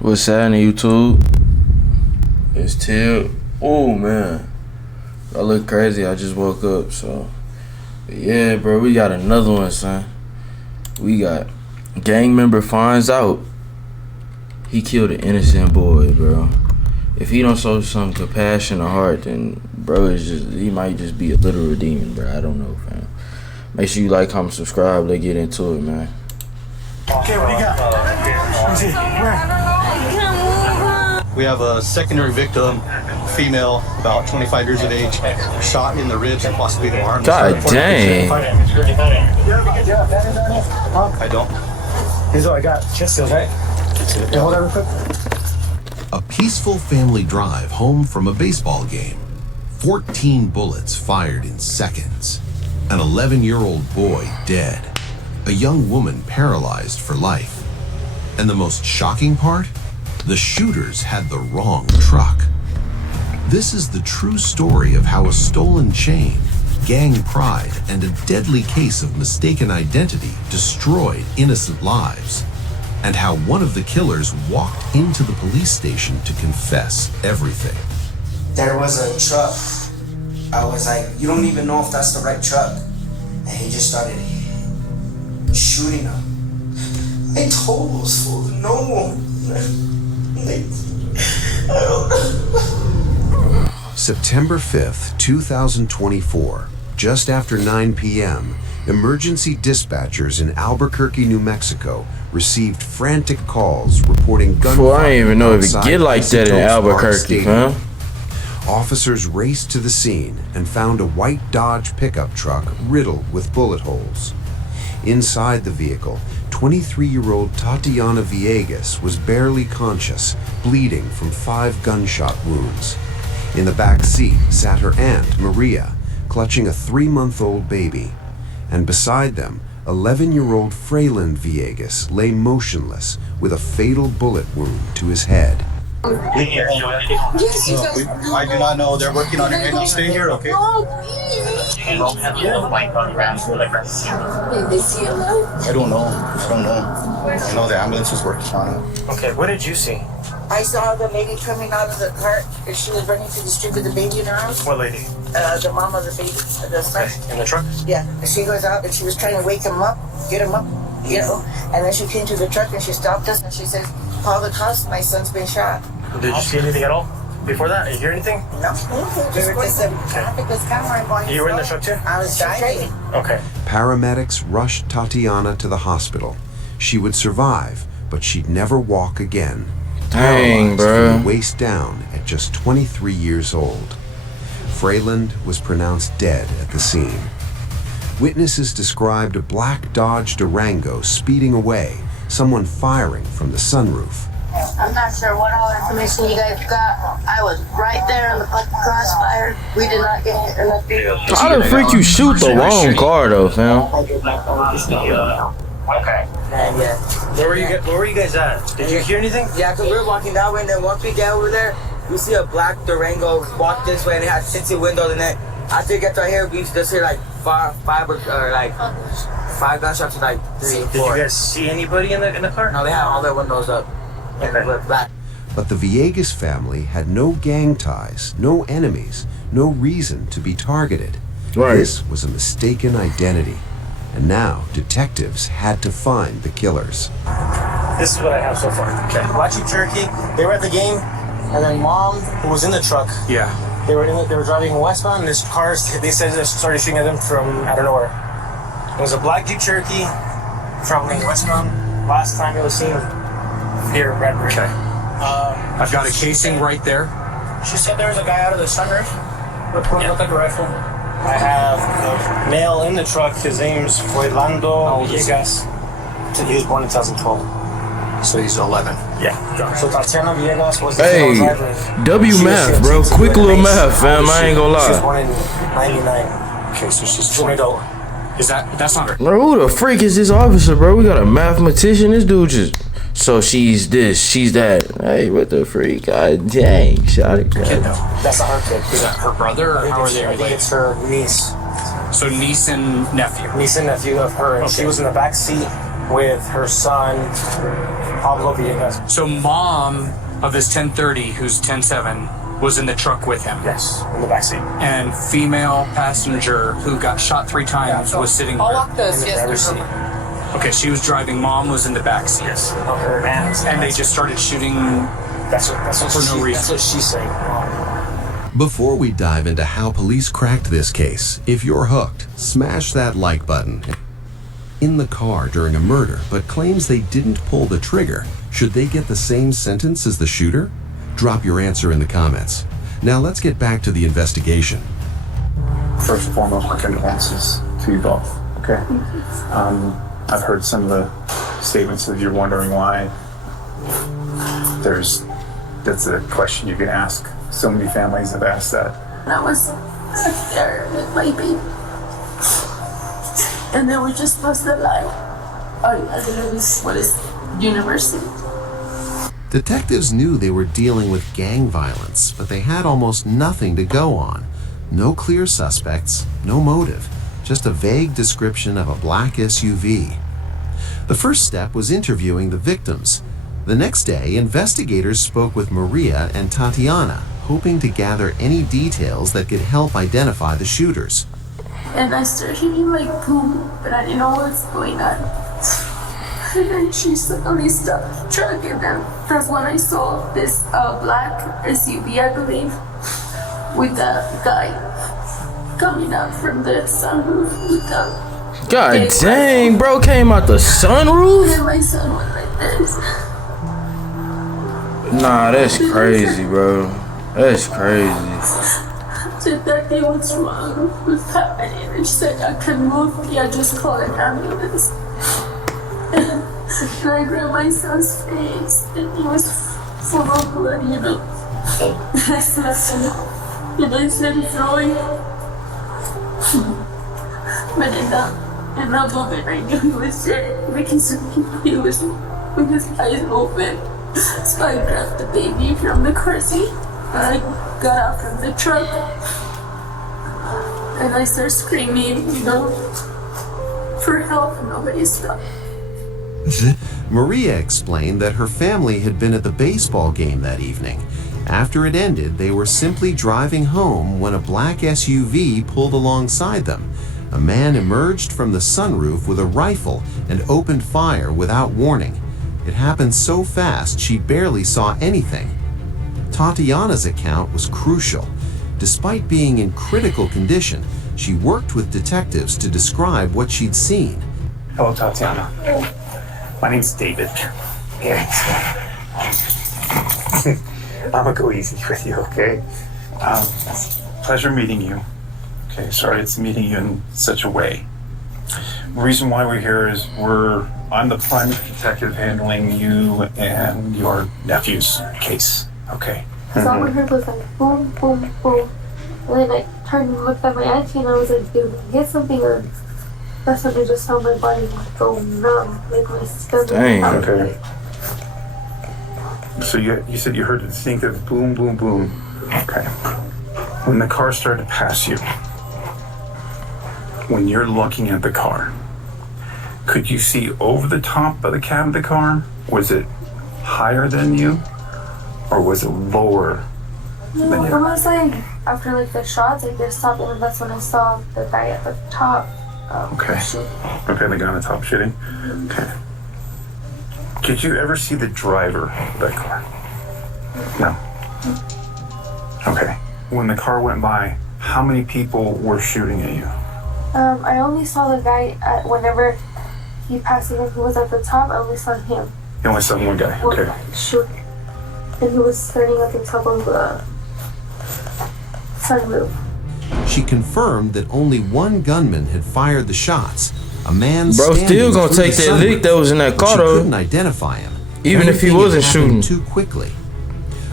What's happening, YouTube? It's Till. Oh man, I look crazy. I just woke up, so but yeah, bro. We got another one, son. We got gang member finds out he killed an innocent boy, bro. If he don't show some compassion or heart, then bro, he might just be a literal demon, bro. I don't know, fam. Make sure you like, comment, subscribe. Let's get into it, man. Okay, what do you got? We have a secondary victim, female, about 25 years of age, shot in the ribs and possibly the arm. God dang. I don't. Here's what I got. Chest seals, right? Yeah, hold on real quick. A peaceful family drive home from a baseball game. 14 bullets fired in seconds. An 11-year-old boy dead. A young woman paralyzed for life. And the most shocking part? The shooters had the wrong truck. This is the true story of how a stolen chain, gang pride, and a deadly case of mistaken identity destroyed innocent lives. And how one of the killers walked into the police station to confess everything. There was a truck. I was like, you don't even know if that's the right truck. And he just started shooting them. I told those fools, no. September 5th, 2024, just after 9 p.m., emergency dispatchers in Albuquerque, New Mexico received frantic calls reporting gunfire. I didn't even know if it get like that in Albuquerque, huh? Officers raced to the scene and found a white Dodge pickup truck riddled with bullet holes. Inside the vehicle, 23-year-old Tatiana Villegas was barely conscious, bleeding from 5 gunshot wounds. In the back seat sat her aunt, Maria, clutching a 3-month-old baby. And beside them, 11-year-old Frayland Villegas lay motionless with a fatal bullet wound to his head. I do not know. They're working on it. Can you stay here, okay? I don't know. I know the ambulance is working on it. Okay, what did you see? saw the lady coming out of the cart and she was running through the street with the baby in her arms. What lady? The mom of the baby. The son. Okay, in the truck? Yeah, and she goes out and she was trying to wake him up, get him up, you know. And then she came to the truck and she stopped us and she says, call the cops, my son's been shot. Did you see anything at all before that? Did you hear anything? No. We were just traffic was coming going. You were in the truck too? I was driving. Okay. Paramedics rushed Tatiana to the hospital. She would survive, but she'd never walk again. Dang, Paralyzed bro. from the waist down at just 23 years old. Frayland was pronounced dead at the scene. Witnesses described a black Dodge Durango speeding away, someone firing from the sunroof. I'm not sure what all information you guys got. I was right there in the fucking crossfire. We did not get hit or nothing. How the freak you shoot the wrong car though, fam? Okay. And yeah. Where were you guys at? Did you hear anything? Yeah, because we were walking that way, and then once we get over there, we see a black Durango walk this way, and it had tinted windows, and then after it gets right here, we just hear like five gunshots, like 3 or 4. Did you guys see anybody in the car? No, they had all their windows up. And they were black. But the Villegas family had no gang ties, no enemies, no reason to be targeted. Right. This was a mistaken identity. And now detectives had to find the killers. This is what I have so far. Okay. Black Sheep Cherokee, they were at the game, and then mom, who was in the truck, Yeah. they were driving westbound, and this car, they said they started shooting at them from out of nowhere. It was a black Jeep Cherokee traveling westbound. Last time it was seen near Redbird. Okay. I've got a casing right there. She said there was a guy out of the sunroof with what looked like a rifle. I have a male in the truck. His name's Rolando Villegas. He was born in 2012. So he's 11. Yeah. So Tatiana Villegas was the Hey, driver. W math, bro. Quick little math, fam. I ain't gonna She was lie. born in 99. Okay, so she's She's an adult. That's not her. Bro, who the freak is this officer, bro? We got a mathematician. This dude just. So she's this, she's that. Hey, what the freak? God dang, shot it. Kid, no. That's not her kid. Is that her brother, or how are they I think related? it's her niece. So niece and nephew. Niece and nephew of her. And she was in the back seat with her son Pablo Villegas. So mom of this 1030, who's 10-7, was in the truck with him. Yes, in the backseat. And female passenger who got shot 3 times was sitting there. Driver's seat. Okay, she was driving. Mom was in the back seat. Yes. And they just started shooting That's what for no reason. That's what she's saying. Before we dive into how police cracked this case, if you're hooked, smash that like button. In the car during a murder, but claims they didn't pull the trigger, should they get the same sentence as the shooter? Drop your answer in the comments. Now let's get back to the investigation. First and foremost, my condolences to you both, okay? I've heard some of the statements that you're wondering why. That's a question you can ask. So many families have asked that. I was there with my baby. And then we just lost the life. I don't know what is university. Detectives knew they were dealing with gang violence, but they had almost nothing to go on. No clear suspects, no motive, just a vague description of a black SUV. The first step was interviewing the victims. The next day, investigators spoke with Maria and Tatiana, hoping to gather any details that could help identify the shooters. And I started hearing like boom, but I didn't know what's going on. And then she suddenly stopped the truck, and then that's when I saw this black SUV, I believe, with that guy coming out from the sunroof with the... God dang, bro, came out the sunroof? And my son went like this. Nah, that's crazy, bro. That's crazy. Said that day what's wrong, what's happening, and she said I can move, yeah, just call an ambulance. And I grabbed my son's face, and he was full of blood, you know. And I slapped him, and I said, Floyd. But in that moment, I knew he was dead because he was with his eyes open. So I grabbed the baby from the car seat, and I got out from the truck, and I started screaming, you know, for help, and nobody stopped. Maria explained that her family had been at the baseball game that evening. After it ended, they were simply driving home when a black SUV pulled alongside them. A man emerged from the sunroof with a rifle and opened fire without warning. It happened so fast she barely saw anything. Tatiana's account was crucial. Despite being in critical condition, she worked with detectives to describe what she'd seen. Hello, Tatiana. My name's David. I'm gonna go easy with you, okay? Pleasure meeting you. Okay, sorry it's meeting you in such a way. The reason why we're here is I'm the primary detective handling you and your nephew's case. Okay. So all I heard was like boom, boom, boom. And then I turned and looked at my auntie and I was like, did we hit something? Or that's when I just felt my body go numb, like my stomach. Dang. Okay. So you said you heard the distinct of boom, boom, boom. Okay. When the car started to pass you, when you're looking at the car, could you see over the top of the cab of the car? Was it higher than you? Or was it lower than No, you? it was like after like the shots, like they stopped, and that's when I saw the guy at the top. Okay. shoot. Okay, the guy on the top shooting? Okay. Did you ever see the driver of that car? No. Okay. When the car went by, how many people were shooting at you? I only saw the guy whenever he passed me, who was at the top. I only saw him. You only saw one guy. One Okay. guy shooting. And he was standing at the top of the sunroof. She confirmed that only one gunman had fired the shots. A man Bro, standing still gonna through take the that lick sunroof, that was in that but car, she though. couldn't identify him. Even if he Everything wasn't had happened shooting. too quickly.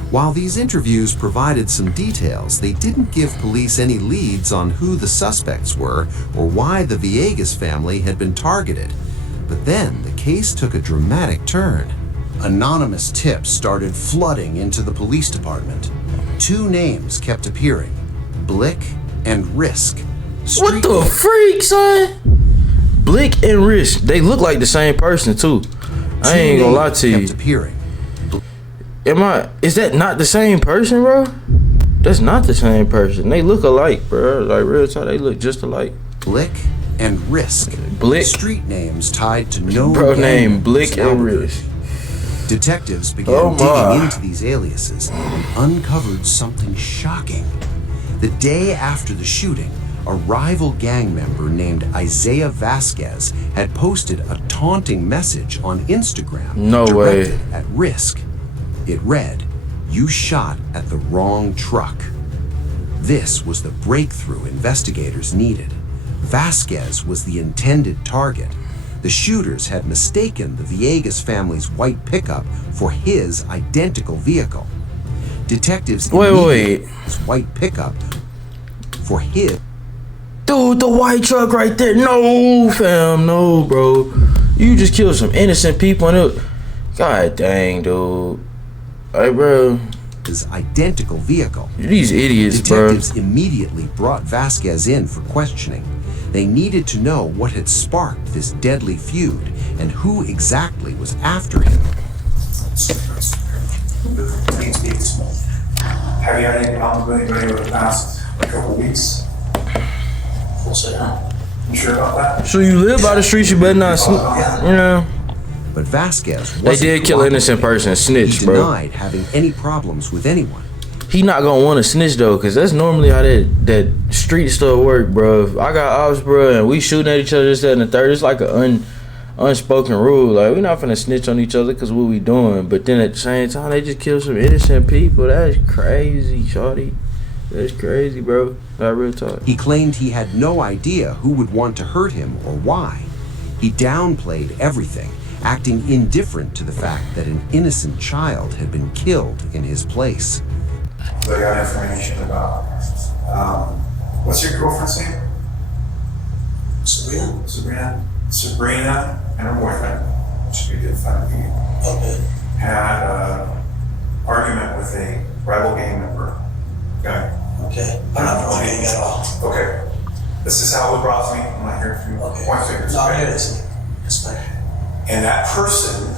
While these interviews provided some details, they didn't give police any leads on who the suspects were or why the Villegas family had been targeted. But then the case took a dramatic turn. Anonymous tips started flooding into the police department. Two names kept appearing, Blick and Risk. What the freak, son? Blick and Risk, they look like the same person too. I ain't gonna lie to you. Kept appearing. Is that not the same person, bro? That's not the same person. They look alike, bro. Like, real talk, they look just alike. Blick and Risk. Blick. Street names tied to no bro named Blick and Risk. Detectives began digging into these aliases and uncovered something shocking. The day after the shooting, a rival gang member named Isaiah Vasquez had posted a taunting message on Instagram directed at Risk. It read, "You shot at the wrong truck." This was the breakthrough investigators needed. Vasquez was the intended target. The shooters had mistaken the Villegas family's white pickup for his identical vehicle. Detectives wait. His white pickup for his. Dude, the white truck right there. No, fam, no, bro. You just killed some innocent people and it. God dang, dude. Hey, bro. His identical vehicle. These idiots, Detectives immediately brought Vasquez in for questioning. They needed to know what had sparked this deadly feud and who exactly was after him. Have you had any problems with anybody over the past couple weeks? We'll sit down. You sure about that? So you live by the streets, you better not, you know. But Vasquez they did kill an innocent person, snitch, bro. He denied having any problems with anyone. He not gonna want to snitch though, cause that's normally how that street stuff work, bro. If I got ops, bro, and we shooting at each other, this, that, and the third. It's like an unspoken rule. Like, we not finna snitch on each other, cause what we doing. But then at the same time, they just kill some innocent people. That's crazy, shawty. That's crazy, bro. Not real talk. He claimed he had no idea who would want to hurt him or why. He downplayed everything, acting indifferent to the fact that an innocent child had been killed in his place. So I got information about, what's your girlfriend's name? Sabrina and her boyfriend, should be a good friend of you. Okay. Had an argument with a rival gang member. Okay. Okay. I'm not from the gang at all. Okay. This is how it brought to me. I'm not here to point fingers. No, it is. And that person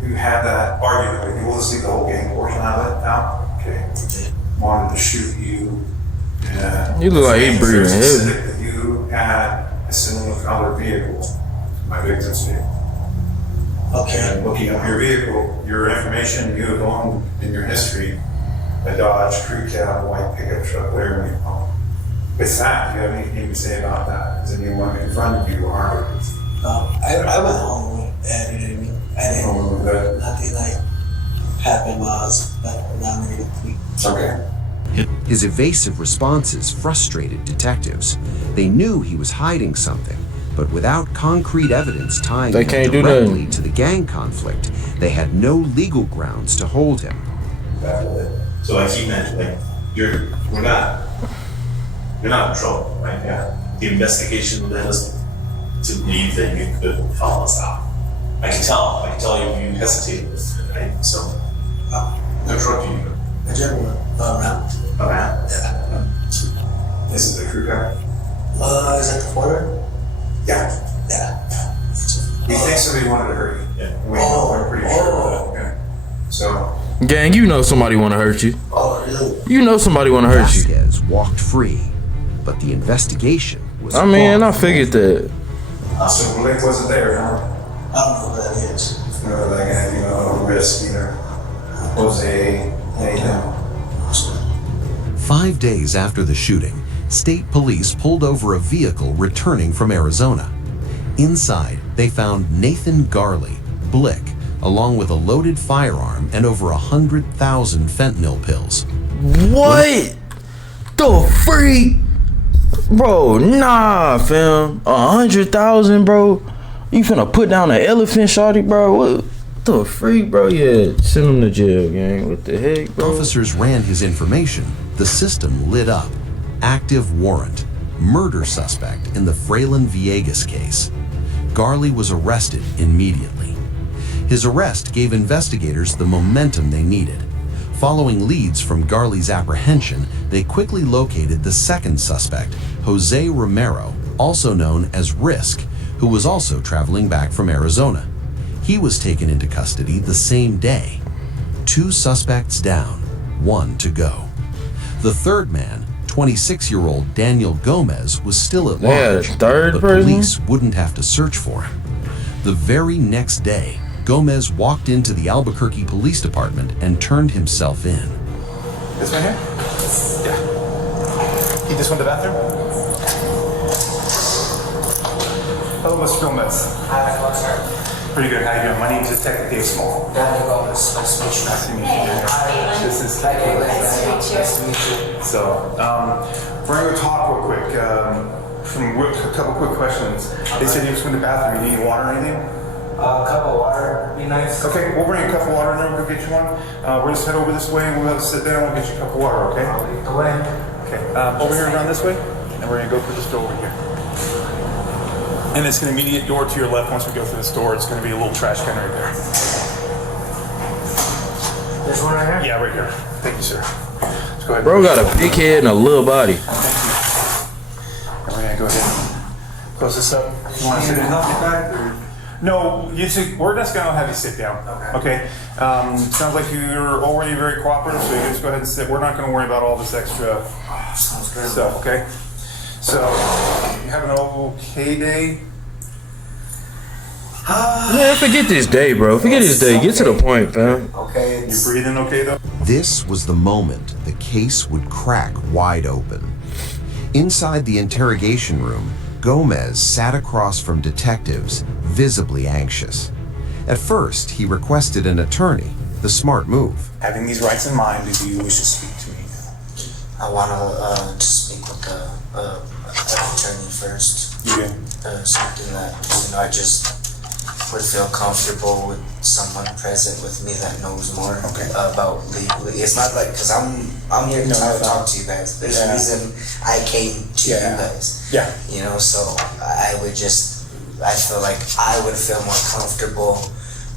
who had that argument with you, we'll just leave the whole gang portion out of it now. Okay. Wanted to shoot you. And you look like he breathing heavy. That you had a similar colored vehicle, my victim's vehicle. Okay. And looking up your vehicle, your information, you have owned in your history a Dodge Crew Cab white pickup truck, whatever you call it. With that, do you have anything to say about that? Has anyone confronted you or harmed you? I went home and you know what I mean? I didn't, nothing like happened while I was nominated. Okay. His evasive responses frustrated detectives. They knew he was hiding something, but without concrete evidence tying him directly to the gang conflict, they had no legal grounds to hold him. So like he meant, like, you're not in trouble, right? Yeah. The investigation led us to believe that you could help us out. I can tell you hesitated, right? So, no truck you go. I drove around. Around? Yeah. This is the crew car? Is that the quarter? Yeah. Yeah. We think somebody wanted to hurt you. Yeah. We're pretty sure of that. Okay. So. Gang, you know somebody want to hurt you. Oh, really? You know somebody want to hurt you. Vasquez walked free, but the investigation was. I mean, I figured that. So Blake wasn't there, huh? I don't know who that is. No, like, Risk either. Jose, anything. 5 days after the shooting, state police pulled over a vehicle returning from Arizona. Inside, they found Nathan Garley, Blick, along with a loaded firearm and over 100,000 fentanyl pills. What the freak? Bro, nah, fam. 100,000, bro. You finna put down an elephant, shawty, bro? What the freak, bro? Yeah, send him to jail, gang. What the heck, bro? Officers ran his information. The system lit up. Active warrant. Murder suspect in the Fralin Villegas case. Garley was arrested immediately. His arrest gave investigators the momentum they needed. Following leads from Garley's apprehension, they quickly located the second suspect, Jose Romero, also known as Risk, who was also traveling back from Arizona. He was taken into custody the same day. 2 suspects down, 1 to go. The third man, 26-year-old Daniel Gomez, was still at large, but police wouldn't have to search for him. The very next day, Gomez walked into the Albuquerque Police Department and turned himself in. This one here? Yeah. He just went to the bathroom? Hello, Mr. Gomez. Hi, sir. Pretty good. How you doing? My name is Detective Dave Small. Daniel Gomez. Nice to meet you. Nice to meet you. This is Nice to meet you. So, we're going to talk real quick. A couple quick questions. They said you just went to the bathroom. You need water or anything? A cup of water would be nice. Okay, we'll bring a cup of water in there. We'll go get you one. We're just head over this way and we'll have to sit down. We'll get you a cup of water, okay? I'll lead the way. Okay, over here and around this way. And we're going to go through this door over here. And it's going to immediate door to your left. Once we go through this door, it's going to be a little trash can right there. There's one right here? Yeah, right here. Thank you, sir. Let's go ahead. Bro got a big head and a little body. And we're going to go ahead and close this up. You want to sit in? No, we're just going to have you sit down. Okay. Sounds like you're already very cooperative, so you just go ahead and sit. We're not going to worry about all this extra stuff, okay? So, you have an okay day? Man, forget this day, bro. Forget this day. Get to the point, fam. Okay. You breathing okay, though? This was the moment the case would crack wide open. Inside the interrogation room, Gomez sat across from detectives, visibly anxious. At first, he requested an attorney, the smart move. Having these rights in mind, do you wish to speak to me now? I want to speak with the attorney first. You do? Something that, I just would feel comfortable with someone present with me that knows more about legally. It's not like, because I'm here to talk to you guys. There's a reason I came to you guys. Yeah. So I feel like I would feel more comfortable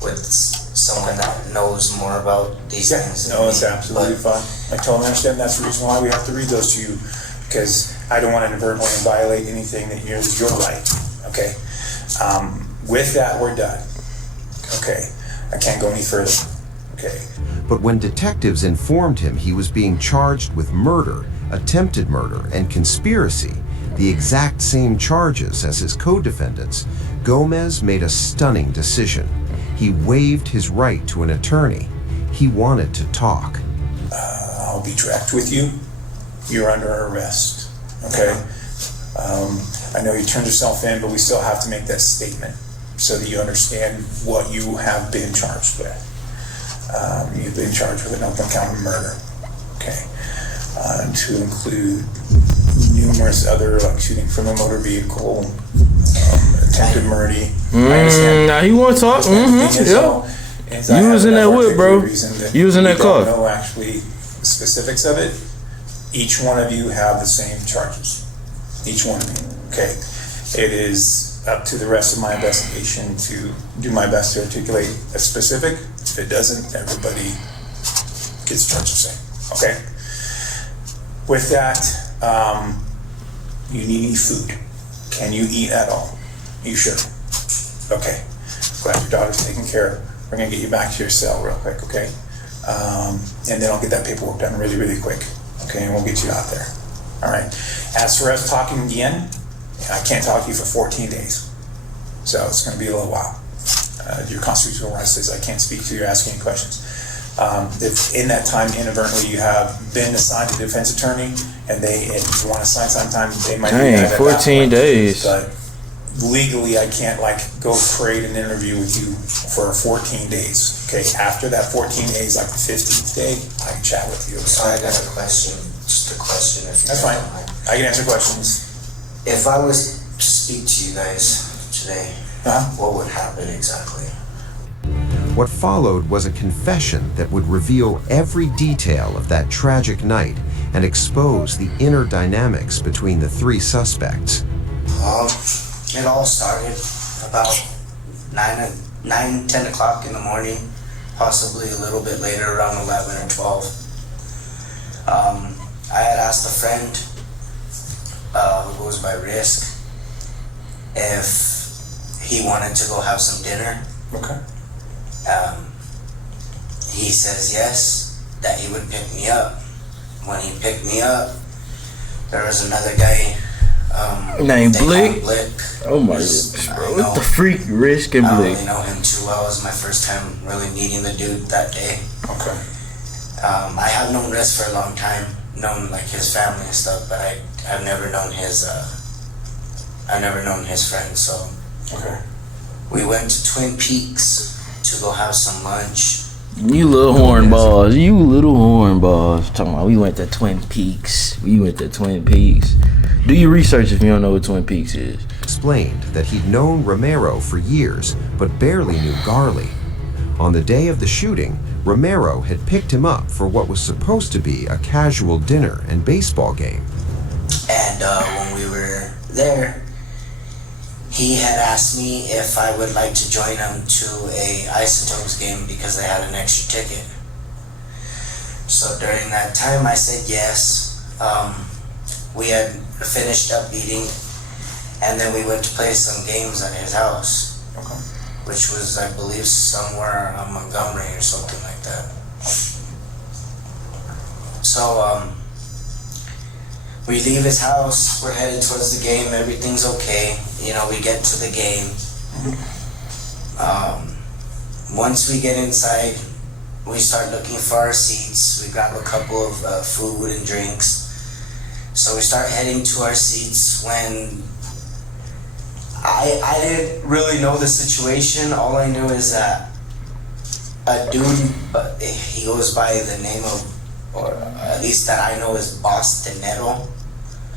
with someone that knows more about these things. No, it's absolutely fine. I totally understand. That's the reason why we have to read those to you, because I don't want to inadvertently violate anything that is your right. Okay. With that, we're done. Okay. I can't go any further. Okay. But when detectives informed him he was being charged with murder, attempted murder, and conspiracy, the exact same charges as his co-defendants, Gomez made a stunning decision. He waived his right to an attorney. He wanted to talk. I'll be direct with you. You're under arrest. Okay? I know you turned yourself in, but we still have to make that statement so that you understand what you have been charged with. You've been charged with an open count of murder. Okay? To include numerous other, like shooting from a motor vehicle, attempted murder. Now he want to talk. Yeah. You was in that whip, bro. You was in that car. I don't know actually the specifics of it. Each one of you have the same charges. Each one of you. Okay. It is up to the rest of my investigation to do my best to articulate a specific. If it doesn't, everybody gets charged the same. Okay. With that, you need any food. Can you eat at all? You sure? Okay. Glad your daughter's taken care of. We're gonna get you back to your cell real quick, okay? And then I'll get that paperwork done really, really quick. Okay, and we'll get you out there. All right. As for us talking again, I can't talk to you for 14 days. So it's gonna be a little while. Your constitutional right says I can't speak to you or ask any questions. If in that time inadvertently you have been assigned a defense attorney and if you want to sign sometime, they might be at 14 days. But legally I can't go create an interview with you for 14 days. Okay, after that 14 days, like the 15th day, I can chat with you. So I got a question, just a question. If you That's fine. I can answer questions. If I was to speak to you guys today, what would happen exactly? What followed was a confession that would reveal every detail of that tragic night and expose the inner dynamics between the 3 suspects. It all started about 10 o'clock in the morning, possibly a little bit later, around 11 or 12. I had asked a friend who goes by Risk if he wanted to go have some dinner. Okay. He says yes, that he would pick me up. When he picked me up, there was another guy named Blick. Oh my goodness, bro. What the freak Risk and I Blick? only know him too well. It was my first time really meeting the dude that day. Okay. I have known Risk for a long time, known like his family and stuff, but I've never known his friends. So Okay. we went to Twin Peaks to go have some lunch. You little hornballs. You little hornballs. Talking about we went to Twin Peaks. We went to Twin Peaks. Do your research if you don't know what Twin Peaks is. Explained that he'd known Romero for years, but barely knew Garley. On the day of the shooting, Romero had picked him up for what was supposed to be a casual dinner and baseball game. And when we were there, he had asked me if I would like to join him to a Isotopes game because they had an extra ticket. So during that time I said yes. We had finished up eating, and then we went to play some games at his house. Okay. Which was, I believe, somewhere on Montgomery or something like that. So we leave his house, we're headed towards the game, everything's okay. You know, we get to the game. Once we get inside, we start looking for our seats. We grab a couple of food and drinks. So we start heading to our seats when I didn't really know the situation. All I knew is that a dude, he goes by the name of, or at least that I know is Bostonetto.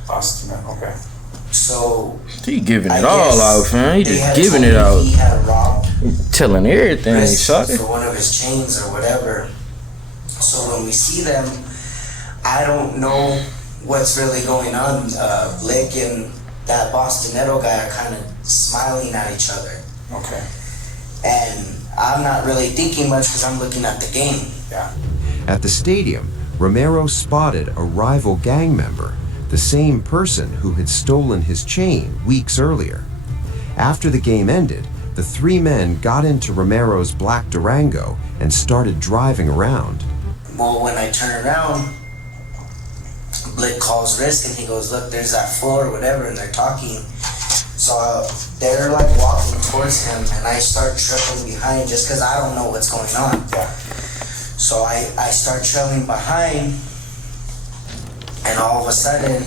Bostonetto, okay. So He giving it all out, fam. He just giving it out. He had robbed Telling everything. He Chris shot it. for one of his chains or whatever. So when we see them, I don't know what's really going on. Blick and that Bostonetto guy are kind of smiling at each other. Okay. And I'm not really thinking much because I'm looking at the game. Yeah. At the stadium, Romero spotted a rival gang member, the same person who had stolen his chain weeks earlier. After the game ended, the three men got into Romero's black Durango and started driving around. Well, when I turn around, Blick calls Risk and he goes, look, there's that fool or whatever, and they're talking. So they're like walking towards him, and I start tripping behind just because I don't know what's going on. Yeah. So I start trailing behind, and all of a sudden,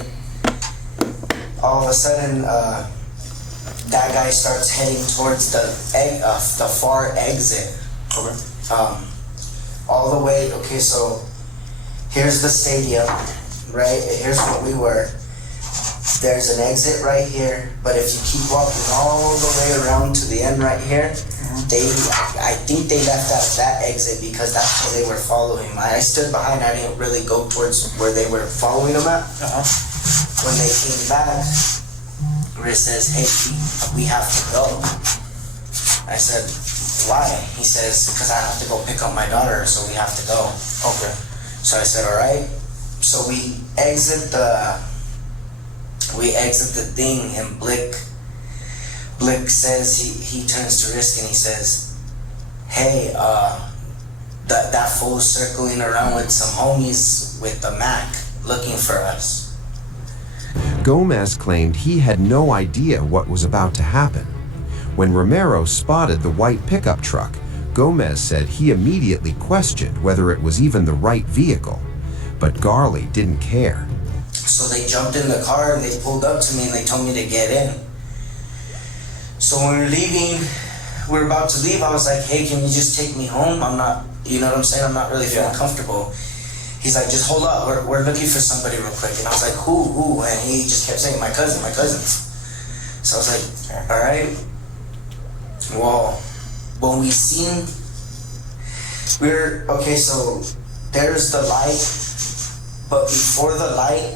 that guy starts heading towards the far exit. Okay. All the way. Okay, so here's the stadium, right? Here's what we were. There's an exit right here, but if you keep walking all the way around to the end right here, I think they left at that exit because that's where they were following him. I stood behind, I didn't really go towards where they were following him at. When they came back, Riz says, hey, we have to go. I said, why? He says, because I have to go pick up my daughter, so we have to go. Okay. So I said, all right. So we exit the thing, and Blick says, he turns to Risk and he says, hey, that fool's circling around with some homies with the Mac looking for us. Gomez claimed he had no idea what was about to happen. When Romero spotted the white pickup truck, Gomez said he immediately questioned whether it was even the right vehicle, but Garley didn't care. So they jumped in the car and they pulled up to me and they told me to get in. So when we were leaving, we were about to leave, I was like, hey, can you just take me home? I'm not, you know what I'm saying? I'm not really feeling comfortable. He's like, just hold up, we're looking for somebody real quick. And I was like, who? And he just kept saying, my cousins. So I was like, all right. Well, when we seen, okay, so there's the light, but before the light,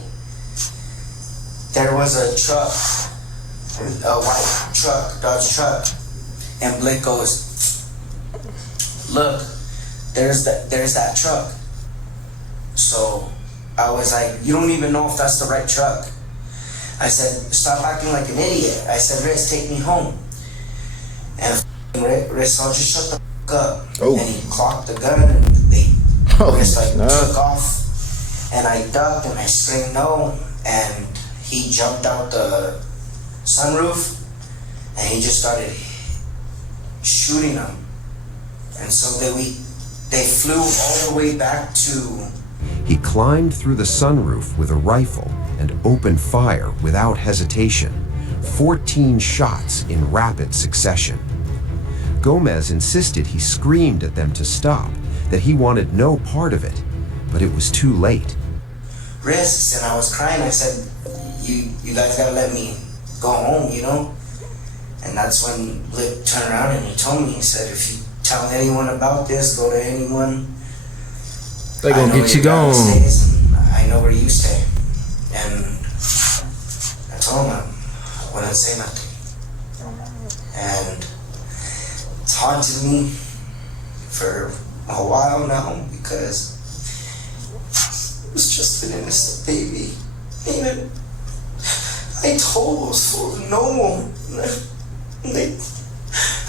there was a truck, a white truck, Dodge truck, and Blick goes, look, there's that truck. So I was like, you don't even know if that's the right truck. I said, stop acting like an idiot. I said, Riz, take me home. And Riz, I'll just shut the up. Oh. And he clocked the gun and they just like snap. took off. And I ducked and I screamed no. And he jumped out the sunroof and he just started shooting them. And so they flew all the way back to... He climbed through the sunroof with a rifle and opened fire without hesitation. 14 shots in rapid succession. Gomez insisted he screamed at them to stop, that he wanted no part of it, but it was too late. Risks, and I was crying. I said, you guys gotta let me go home, you know? And that's when Blip turned around and he told me, he said, if you tell anyone about this, go to anyone, They gonna get you gone. I know where you stay. And I told him I wouldn't say nothing. And it's haunted me for a while now because it was just an innocent baby. And I told those fools no. They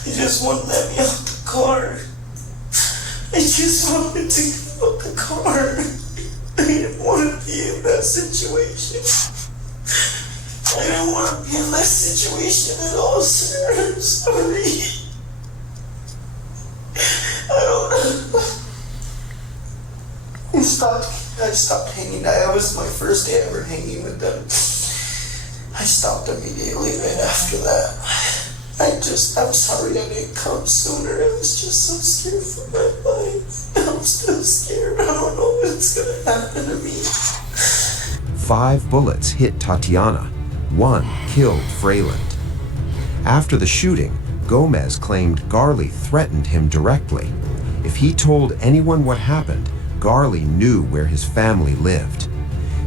just wouldn't let me out the car. I just wanted to get out the car. I didn't want to be in that situation. I didn't want to be in that situation at all, sir. I'm sorry. I don't know. I stopped hanging. That was my first day ever hanging with them. I stopped immediately right after that. I'm sorry I didn't come sooner. I was just so scared for my life. I'm still scared. I don't know what's gonna happen to me. 5 bullets hit Tatiana. 1 killed Freyland. After the shooting, Gomez claimed Garley threatened him directly. If he told anyone what happened, Garley knew where his family lived.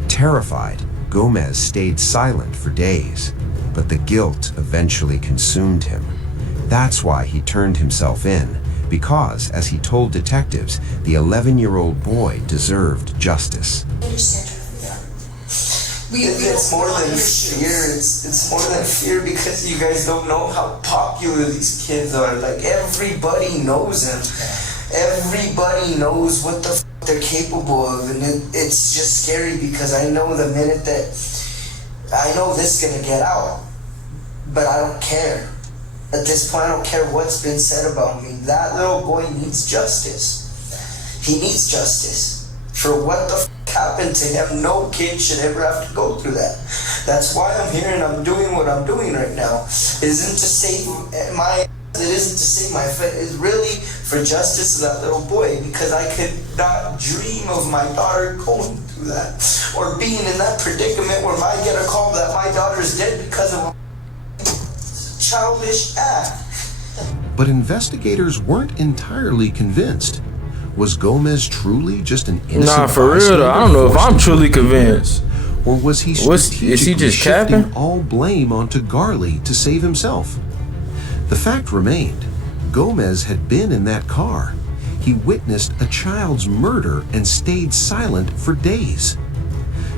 Terrified, Gomez stayed silent for days, but the guilt eventually consumed him. That's why he turned himself in, because, as he told detectives, the 11-year-old boy deserved justice. It's more than fear. It's more than fear because you guys don't know how popular these kids are. Like, everybody knows them. Everybody knows what the f they're capable of, and it's just scary because I know the minute that I know this is gonna get out, but I don't care. At this point, I don't care what's been said about me. That little boy needs justice. He needs justice for what the f happened to him. No kid should ever have to go through that. That's why I'm here and I'm doing what I'm doing right now. It isn't to save my friend. It's really for justice to that little boy, because I could not dream of my daughter going through that or being in that predicament where I get a call that my daughter's dead because of a childish act. But investigators weren't entirely convinced. Was Gomez truly just an innocent Nah, for real though, I don't know if I'm truly convinced. Or was he strategically shifting all blame onto Garley to save himself? The fact remained, Gomez had been in that car. He witnessed a child's murder and stayed silent for days.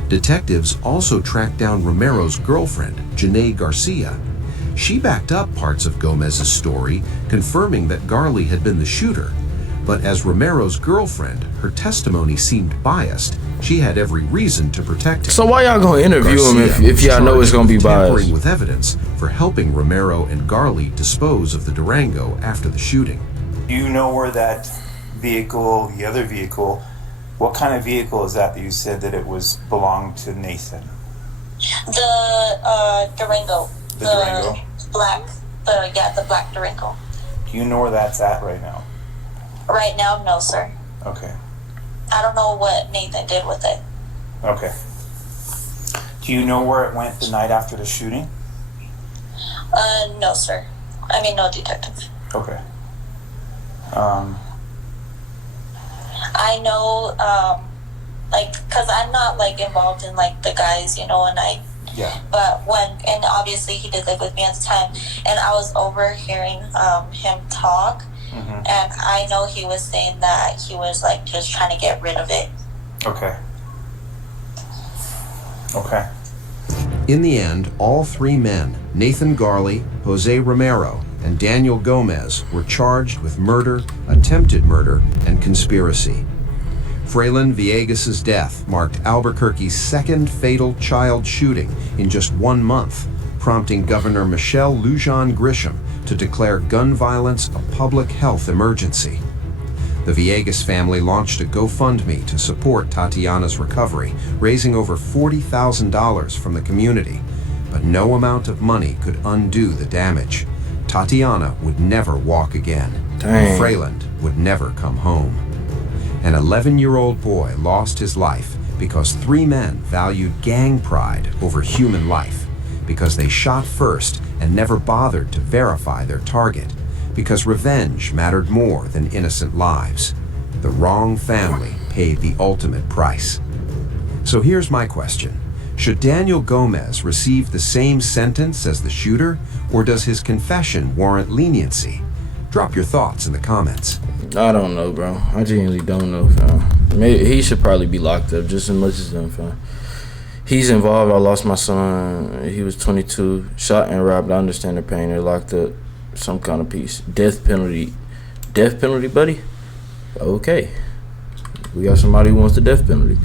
Detectives also tracked down Romero's girlfriend, Janae Garcia. She backed up parts of Gomez's story, confirming that Garley had been the shooter. But as Romero's girlfriend, her testimony seemed biased. She had every reason to protect him. So why y'all gonna interview him if y'all know it's gonna be biased? Tampering with evidence for helping Romero and Garley dispose of the Durango after the shooting. Do you know where that vehicle, the other vehicle, what kind of vehicle is that you said that it was belonged to Nathan? The Durango. The Durango? The black Durango. Do you know where that's at right now? Right now, no, sir. Okay. I don't know what Nathan did with it. Okay. Do you know where it went the night after the shooting? No, sir. I mean, no, detective. Okay. I know, cause I'm not involved in the guys, and yeah. But and obviously he did live with me at the time, and I was overhearing him talk. Mm-hmm. And I know he was saying that he was just trying to get rid of it. Okay. Okay. In the end, all 3 men, Nathan Garley, Jose Romero, and Daniel Gomez were charged with murder, attempted murder, and conspiracy. Fraylen Villegas' death marked Albuquerque's second fatal child shooting in just 1 month, prompting Governor Michelle Lujan Grisham to declare gun violence a public health emergency. The Villegas family launched a GoFundMe to support Tatiana's recovery, raising over $40,000 from the community. But no amount of money could undo the damage. Tatiana would never walk again. Dang. Frayland would never come home. An 11-year-old boy lost his life because 3 men valued gang pride over human life, because they shot first and never bothered to verify their target, because revenge mattered more than innocent lives. The wrong family paid the ultimate price. So here's my question. Should Daniel Gomez receive the same sentence as the shooter, or does his confession warrant leniency? Drop your thoughts in the comments. I don't know, bro. I genuinely don't know, fam. Maybe he should probably be locked up just as much as them, fam. He's involved. I lost my son. He was 22, shot and robbed. I understand the pain. They're locked up. Some kind of piece. Death penalty. Death penalty, buddy? Okay. We got somebody who wants the death penalty.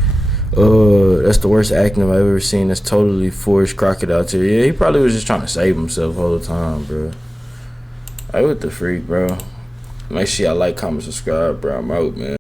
That's the worst acting I've ever seen. That's totally forced crocodile tear. Yeah, he probably was just trying to save himself all the time, bro. Hey, what the freak, bro? Make sure y'all like, comment, subscribe, bro. I'm out, man.